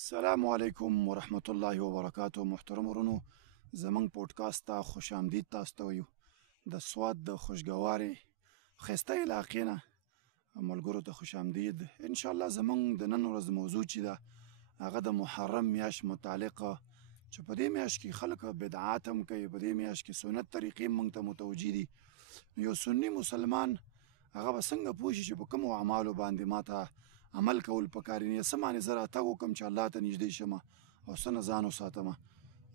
السلام علیکم ورحمت الله وبرکاتو. محترم ورونو، زمونږ پودکاسټ ته خوش آمدید تاسو ته وایو. د سوات د خوشګوارې ښایسته علاقې نه ملګرو ته خوش آمدید. انشاءالله زمونږ د نن ورځ موضوع چې ده هغه د محرم میاشت متعلقه، چې په دې میاشت کې خلک بدعات هم کوي، په دې میاشت کې سنت طریقې موږ ته متوجه دي. یو سني مسلمان هغه به څنګه پوه شي چې په کومو اعمالو باندې ماته عمل کول پکار دي. څه معنی زه راتګ وکړم چې الله ته نږدې شم او څه نه ځان وساتمه.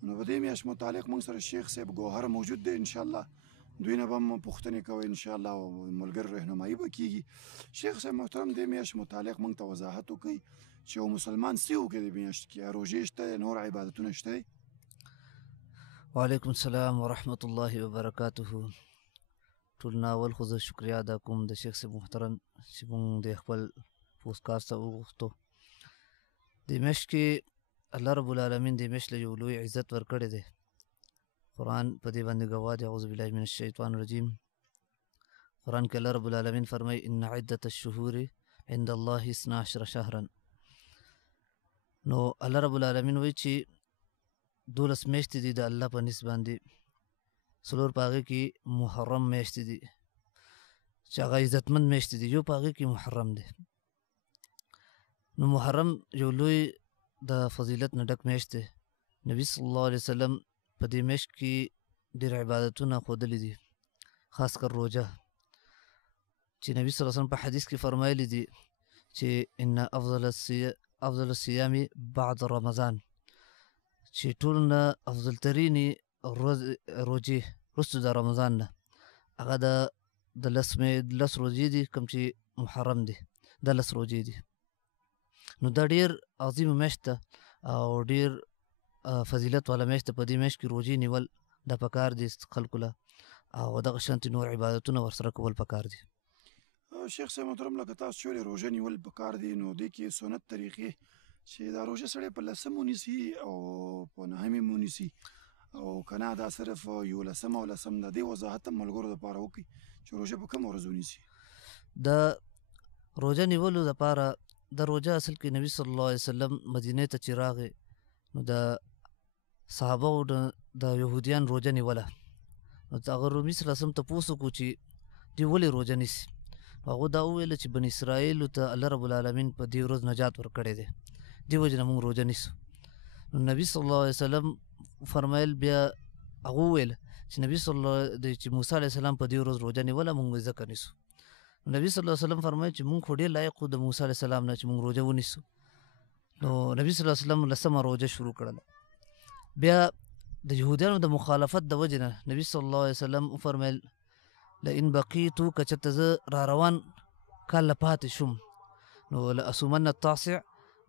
نو په دې میاشت متعلق موږ سره شیخ صاحب ګوهر موجود دی. انشاءالله دوی نه به هم پوښتنې کوئ انشاءالله او ملګرو رهنمایي به کېږي. شیخ صاحب محترم، دې میاشت متعلق موږ ته وضاحت وکړئ چې یو مسلمان څه وکړي دې میاشت کې. روژې شته، نور عبادتونه شته؟ وعلیکم السلام ورحمت الله وبرکاته. ټول ناول خو زه شکریا ادا کوم د شیخ صاحب محترم چې مونږ د خپل پوډکاسټ ته وغوښتو. دې میاشت کې الله رب العالمین دې میاشت له یو لوی عزت ورکړی دی. قرآن په دې باندې ګواه دی. اعوذ بالله من الشیطان الرجیم. قرآن کې الله رب العالمین فرمایي ان عدة الشهور عند الله 12 شهرا. نو الله رب العالمین وایي چې 12 میاشتې دي د الله په نسبت باندې، څلور په هغې کې محرم میاشتې دي چې هغه عزتمند میاشتې دي. یو په هغې کې محرم دی. نو محرم یو لوی د فضیلت نه ډک میاشت دی. نبی صلی الله علیه وسلم په دې میاشت کې ډېر عبادتونه ښودلي دي، خاص کر روژه، چې نبی صلی الله علیه وسلم په حدیث کې فرمایلی دي چې ان افضل الصیام بعد رمضان، چې ټول نه افضل ترینې روژې وروسته د رمضان نه هغه د 10 روژې دي، کوم چې محرم دی دا 10 روژې دي. نو دا ډېر عظیمه میاشت ده او ډېر فضیلت والا میاشت ده. په دې میاشت کې روژې نیول دا پکار دي خلکو له، او دغه شانتې نور عبادتونه ورسره کول پکار دي. شیخ صاحب محترم، لکه تاسو چې ویلې روژه نیول پکار دي، نو دې کې سنت طریقې چې دا روژه سړی په 10 ونیسي او په 9 ونیسي او که نه دا صرف 11 او 10 ده، دې وضاحت هم ملګرو دپاره وکړي چې روژه په کومه ورځ ونیسي. د روژه نیولو دپاره د روژه اصل کې نبی صلی الله علیه وسلم مدینې ته چې راغی نو د صحابهو د یهودیان روژه نیوله. نو هغه رومي صلی الله علیه وسلم تپوس وکړو چې دوی ولې روژه نیسي. هغو دا وویله چې بني اسرائیلو ته الله رب العالمین په دې ورځ نجات ورکړی دی، دې وجې نه موږ روژه نیسو. نو نبی صلی الله علیه وسلم فرمایل، بیا هغه وویل چې نبی صلی الله چې موسی علیه السلام په دې ورځ روژه نیوله، موږ ځکه نیسو. نبی صلی الله علیه وسلم فرمایي چې موږ خو ډېر لایق وو د موسی علیه السلام نه چې موږ روژه ونیسو. نو نبی صلی الله علیه وسلم 10مه روژه شروع کړله. بیا د یهودیانو د مخالفت د وجې نه نبی صلی الله علیه وسلم وفرمیل لئن بقیتو، که چېرته زه را روان کال له پاتې شوم نو لاصومن التاسع،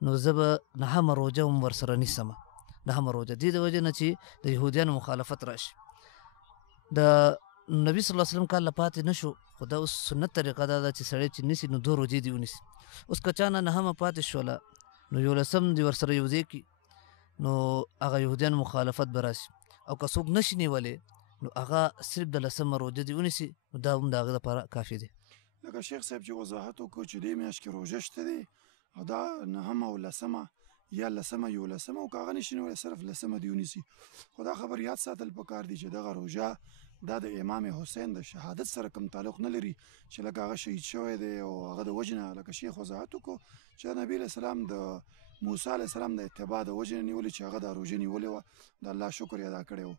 نو زه به 9مه روژه هم ورسره نیسمه. 9مه روژه دې د وجې نه چې د یهودیانو مخالفت راشي. د نبی صلی الله علیه وسلم کال له پاتې نه شو، خو دا اوس سنت طریقه دا ده چې سړی چې نیسي نو 2 روژې دې ونیسي. اوس که چا نه 9مه پاتې شوله نو 11 دې ورسره یو ځای کړي، نو هغه یهودیانو مخالفت به راشي. او که څوک نشي نیولی نو هغه صرف د 10مه روژه دې ونیسي، نو دا هم د هغه دپاره کافي دی. لکه شیخ صاحب چې وضاحت وکړو چې دې میاشت کې روژه شته دی او دا 9مه او 10مه یا 10مه 11 او که هغه نشي نیولی صرف 10مه دې ونیسي. خو دا خبر یاد ساتل پکار دي چې دغه روژه دا د امام حسین د شهادت سره کوم تعلق نه لري چې لکه هغه شهید شوی دی او هغه د وجې نه، لکه شیخ وضاحت وکړو چې نبي علیه السلام د موسی علیه السلام د اتباع د وجې نه نیولې چې هغه دا روژه نیولې وه، د الله شکر یې ادا کړی و.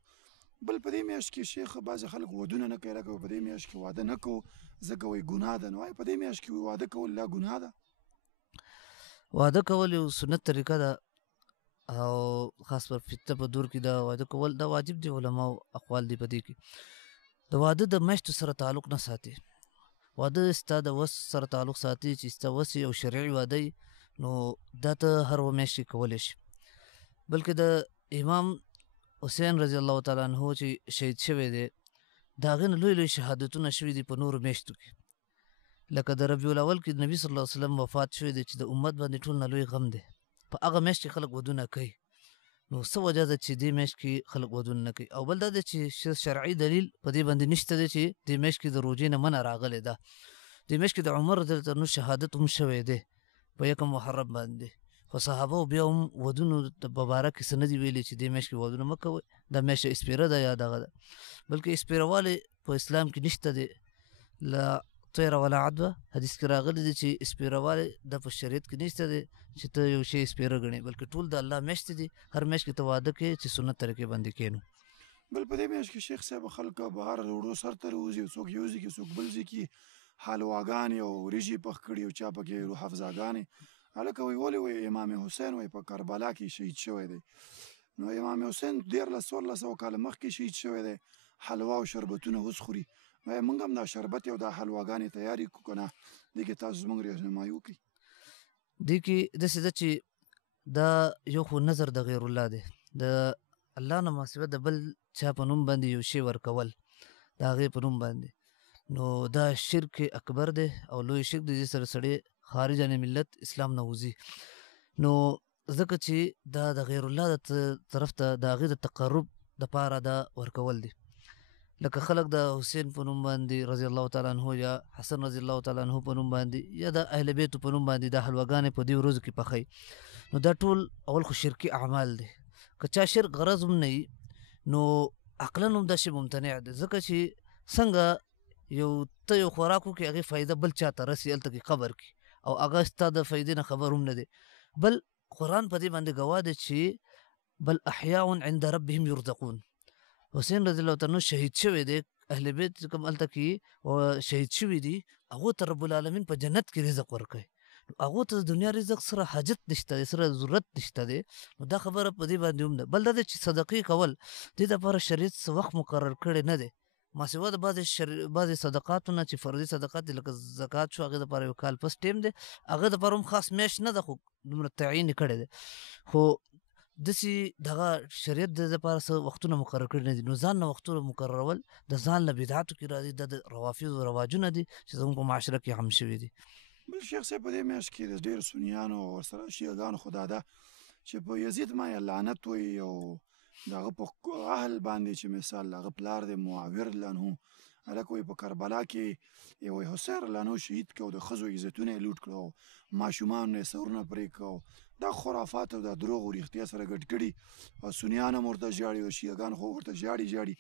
بل په دې میاشت کې شیخ بعضې خلک ودونه نه کوي، لکه په دې میاشت کې واده نه کوو ځکه وایي ګناه ده. نو په دې میاشت کې واده کول لا ګناه ده؟ واده کول یو سنت طریقه ده او خاص پر فتنه په دور کې دا واده کول دا واجب دی. علماو اقوال دی په دې کې. د واده د میاشتو سره تعلق نه ساتي. واده ستا د وس سره تعلق ساتي چې ستا وس او شرعي واده نو دا ته هر میاشت کې کولی شي. بلکې د امام حسین رضی الله تعالی عنه چې شهید شوی دی د هغې نه لوی لوی شهادتونه شوي دي په نورو میاشتو کې. لکه د ربیع الاول کې نبي صلی الله علیه وسلم وفات شوی دی چې د امت باندې ټول نه لوی غم دی. په هغه میاشت کې خلک ودونه کوي. نو څه وجه ده چې دې میاشت کې خلک ودونه نه کوي؟ او بل دا دی چې شرعي دلیل په دې باندې نشته دی چې دې میاشت کې د روژې نه منع راغلی ده. دې میاشت کې د عمر رضی الله عنه شهادت هم شوی دی په 1 محرم باندې. خو صحابه بیا هم ودونو په باره کې څه نه دي ویلي چې دې میاشت کې ودونه مه کوئ دا میاشت سپیره ده یا دغه ده بلکې سپیروالی په اسلام کې نشته دی لا طیر ولا عدوه حدیث کې راغلی دی چې سپیروالی د په شریعت کې نشته دی چې ته یو شی سپیره ګڼې بلکې ټول د الله میاشتې دي هر میاشت کې ته واده کوې چې سنت طریقې باندې کښېنو بل په دې میاشت کې شیخ صاحب خلک بهر وړو سر ته راوځي څوک یو ځای کې څوک بل ځای کې حلواګانې او وریجې پخ کړي او چا پکې روح افزاګانې هلکه وایي ولې وایي امام حسین وایي په کربلا کې شهید شوی دی نو امام حسین 1400 کاله مخکې شهید شوی دی حلوا او شربتونه اوس خوري وایي موږ هم دا شربت او دا حلواګانې تیارې کړو که نه دې کې تاسو زموږ رهنمایي وکړئ دې کې داسې ده چې دا یو خو نظر د غیر الله دی د الله نه ماسوه د بل چا په نوم باندې یو شی ورکول د هغې په نوم باندې نو دا شرک اکبر دی او لوی شرک دی دې سره سړی خارج عن ملت اسلام نه وځي نو ځکه چې دا د غیر الله د طرف ته د هغې د تقرب دپاره دا ورکول دي لکه خلک د حسین په نوم باندې رضی الله تعالی عنه یا حسن رضی الله تعالی عنه په نوم باندې یا د اهل بیتو په نوم باندې د حلواګانې په دې ورځو کې پخوي نو دا ټول اول خو شرکي اعمال دی که چا شرک غرض هم نه وي نو عقلا هم دا شی ممتنع دی ځکه چې څنګه یو ته یو خوراک وکړې هغې فایده بل چا ته رسي هلته کې قبر کې او هغه ستا د فایدې نه خبر هم نه دی بل قرآن په دې باندې ګواه دی چې بل احیاء عند ربهم یرزقون حسین رضی الله تعالی شهید شوی دی اهل بیت کوم هلته کې شهید شوي دي هغو ته رب العالمین په جنت کې رزق ورکوي هغو ته د دنیا رزق سره حاجت نشته دی سره ضرورت نشته دی نو دا خبره په دې باندې هم ده بل دا دی چې صدقې کول دې دپاره شریعت څه وخت مقرر کړی نه دی ماسوه د بعضې صدقاتو نه چې فرضي صدقات دي لکه زکات شو هغې دپاره یو کال پس ټیم دی هغه دپاره هم خاص میاشت نه ده خو دومره تعین یې کړی دی خو داسې دغه شریعت د دپاره څه وختونه مقرر کړي نه دي نو ځان نه وختونه مقررول د ځان له بدعاتو کې راځي د روافظو رواجونه دي چې زموږ په معاشره کې عام شوي دي بل شیخ صاحب په دې میاشت کې د ډېرو سنیانو او ورسره شیعګانو خو دا ده چې په یزید ما یې لعنت وایي او د هغه په اهل باندې چې مثال هغه پلار دی معاور لعنه هلک وایي په کربلا کې یې وایي حسین لعنه شهید کړه او د ښځو عزتونه یې لوټ کړه او ماشومانو یې سرونه پرې کړه دا خرافات او دا دروغ او رښتیا سره ګډ کړي او سنیان هم ورته ژاړي او شیعګان خو ورته ژاړي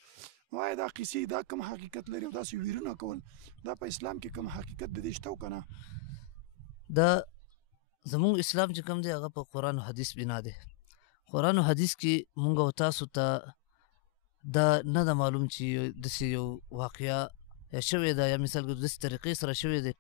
وایي دا قیسې دا کوم حقیقت لري او داسې ویرونه کول دا په اسلام کې کوم حقیقت د دې شته او که نه دا زموږ اسلام چې کوم دی هغه په قرآن او حدیث بنا دی قرآن او حدیث کې مونږ او تاسو ته دا نه ده معلوم چې داسې یو واقعه یا شوې ده یا مثال داسې طریقې سره شوې دی